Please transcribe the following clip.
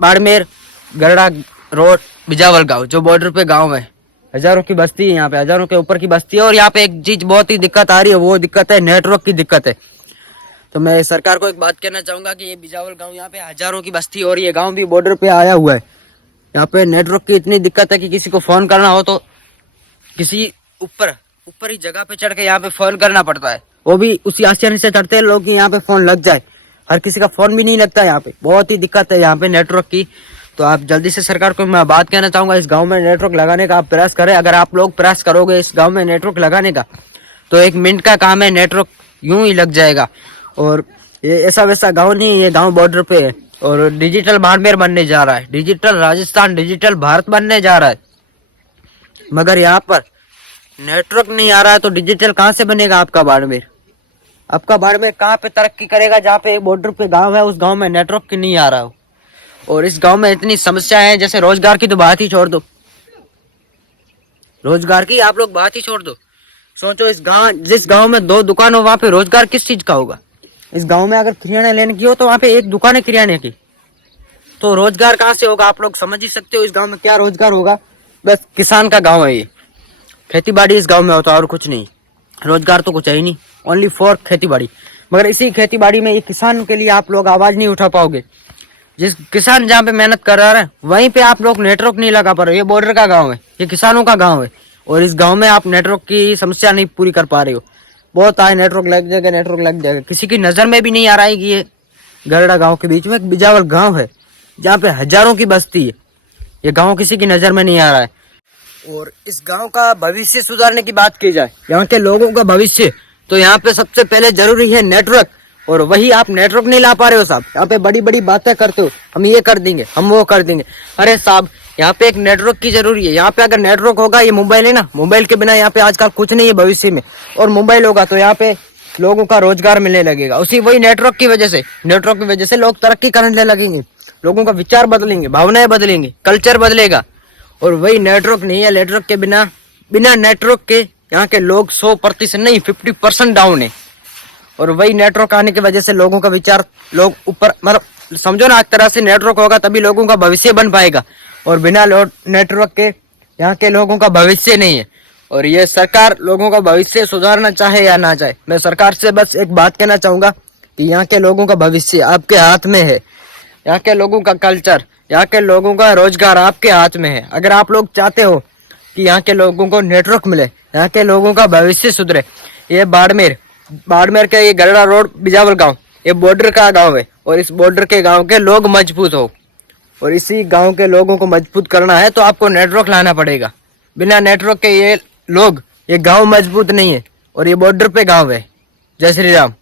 Barmer गरड़ा road Bijawar गांव, जो border पे गांव है। हजारों की बस्ती है यहाँ पे, हजारों के ऊपर की बस्ती है। और यहाँ पे एक चीज बहुत ही दिक्कत आ रही है, वो दिक्कत है नेटवर्क की दिक्कत है। तो मैं सरकार को एक बात कहना चाहूंगा कि ये बिजावर गांव, यहाँ पे हजारों की बस्ती और ये गांव भी बॉर्डर पे आया हुआ है। यहाँ पे नेटवर्क की इतनी दिक्कत है कि किसी को फोन करना हो तो किसी ऊपर ही जगह पे चढ़ के यहाँ पे फोन करना पड़ता है। वो भी उसी आसानी से चढ़ते हैं लोग कि यहाँ पे फोन लग जाए। हर किसी का फोन भी नहीं लगता यहाँ पे, बहुत ही दिक्कत है यहाँ पे नेटवर्क की। तो आप जल्दी से सरकार को मैं बात कहना चाहूंगा, इस गांव में नेटवर्क लगाने का आप प्रयास करें। अगर आप लोग प्रयास करोगे इस गांव में नेटवर्क लगाने का तो 1 मिनट का काम है, नेटवर्क यूं ही लग जाएगा। और ये ऐसा वैसा गांव नहीं, ये गांव बॉर्डर पे है और डिजिटल बाड़मेर बनने जा रहा है, डिजिटल राजस्थान, डिजिटल भारत बनने जा रहा है। मगर यहाँ पर नेटवर्क नहीं आ रहा है तो डिजिटल कहाँ से बनेगा आपका बाड़मेर? आपका बाड़मेर कहाँ पे तरक्की करेगा जहाँ पे बॉर्डर पे गांव है, उस गांव में नेटवर्क की नहीं आ रहा हो। और इस गांव में इतनी समस्या है, जैसे रोजगार की तो बात ही छोड़ दो, रोजगार की आप लोग बात ही छोड़ दो। सोचो इस गांव, जिस गांव में 2 दुकान हो वहां पे रोजगार किस चीज का होगा? इस गांव में अगर किराना लेने की हो तो वहां पे 1 दुकान है किराने की, तो रोजगार कहाँ से होगा? आप लोग समझ ही सकते हो इस गांव में क्या रोजगार होगा। बस किसान का गांव है ये, खेती बाड़ी इस गांव में होता है और कुछ नहीं। रोजगार तो कुछ है ही नहीं, ओनली फॉर खेती बाड़ी। मगर इसी खेती बाड़ी में ये किसान के लिए आप लोग आवाज नहीं उठा पाओगे। जिस किसान जहाँ पे मेहनत कर रहा है वहीं पे आप लोग नेटवर्क नहीं लगा पा रहे हो। ये बॉर्डर का गांव है, ये किसानों का गांव है और इस गांव में आप नेटवर्क की समस्या नहीं पूरी कर पा रहे हो। बहुत आए नेटवर्क लग जाएगा, नेटवर्क लग जाएगा, किसी की नजर में भी नहीं आ रहा है कि ये गरड़ा गांव के बीच में एक बिजावर गांव है जहाँ पे हजारों की बस्ती है। ये गांव किसी की नजर में नहीं आ रहा है। और इस गांव का भविष्य सुधारने की बात की जाए, यहाँ के लोगों का भविष्य, तो यहाँ पे सबसे पहले जरूरी है नेटवर्क। और वही आप नेटवर्क नहीं ला पा रहे हो साहब। यहाँ पे बड़ी बड़ी बातें करते हो, हम ये कर देंगे, हम वो कर देंगे। अरे साहब यहाँ पे एक नेटवर्क की जरूरी है। यहाँ पे अगर नेटवर्क होगा, ये मोबाइल है ना, मोबाइल के बिना यहाँ पे आजकल कुछ नहीं है भविष्य में। और मोबाइल होगा तो यहाँ पे लोगों का रोजगार मिलने लगेगा। उसी वही नेटवर्क की वजह से, नेटवर्क की वजह से लोग तरक्की करने लगेंगे, लोगों का विचार बदलेंगे, भावनाएं बदलेंगे, कल्चर बदलेगा। और वही नेटवर्क नहीं है। नेटवर्क के बिना नेटवर्क के यहाँ के लोग 100% नहीं 50% डाउन है। और वही नेटवर्क आने की वजह से लोगों का विचार, लोग ऊपर, मतलब समझो ना, एक तरह से नेटवर्क होगा तभी लोगों का भविष्य बन पाएगा। और बिना नेटवर्क के यहाँ के लोगों का भविष्य नहीं है। और ये सरकार लोगों का भविष्य सुधारना चाहे या ना चाहे, मैं सरकार से बस एक बात कहना चाहूंगा कि यहाँ के लोगों का भविष्य आपके हाथ में है। यहाँ के लोगों का कल्चर, यहाँ के लोगों का रोजगार आपके हाथ में है। अगर आप लोग चाहते हो कि यहाँ के लोगों को नेटवर्क मिले, यहाँ के लोगों का भविष्य सुधरे, ये बाड़मेर के ये गरड़ा रोड बिजावर गांव, ये बॉर्डर का गांव है। और इस बॉर्डर के गांव के लोग मजबूत हो, और इसी गांव के लोगों को मजबूत करना है तो आपको नेटवर्क लाना पड़ेगा। बिना नेटवर्क के ये लोग, ये गांव मजबूत नहीं है। और ये बॉर्डर पे गांव है। जय श्री राम।